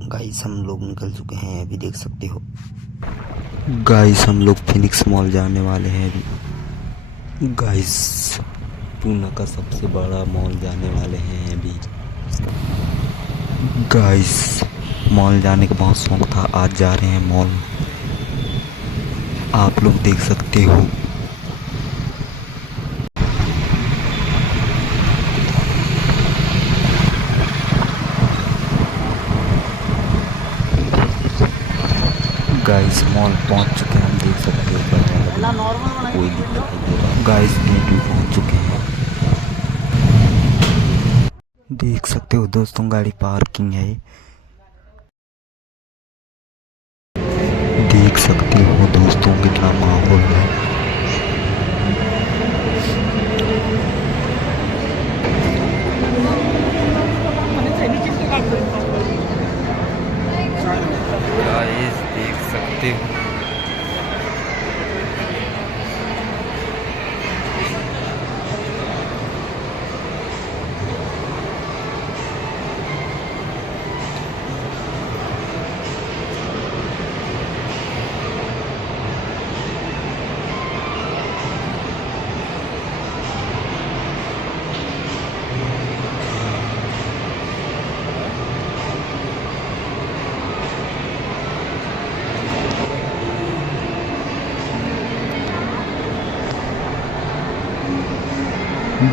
गाइस हम लोग निकल चुके हैं, अभी देख सकते हो। गाइस हम लोग फिनिक्स मॉल जाने वाले हैं अभी। गाइस पूना का सबसे बड़ा मॉल जाने वाले हैं अभी। गाइस मॉल जाने का बहुत शौक था, आज जा रहे हैं मॉल। आप लोग देख सकते हो। गाइस मॉल पहुंच चुके हैं, हम देख सकते हो। दरवाजा कोई दिखाई दे रहा। गाइस गेट भी पहुंच चुके हैं, देख सकते हो दोस्तों। गाड़ी पार्किंग है, देख सकते हो दोस्तों कितना माहौल है। गाइस देख सकते हो।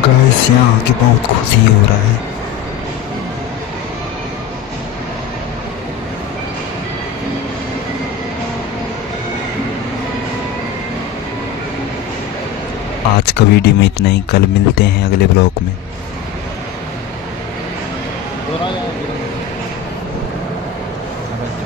गाइस यहाँ आके बहुत खुशी हो रहा है। आज का वीडियो में इतना ही, कल मिलते हैं अगले ब्लॉग में।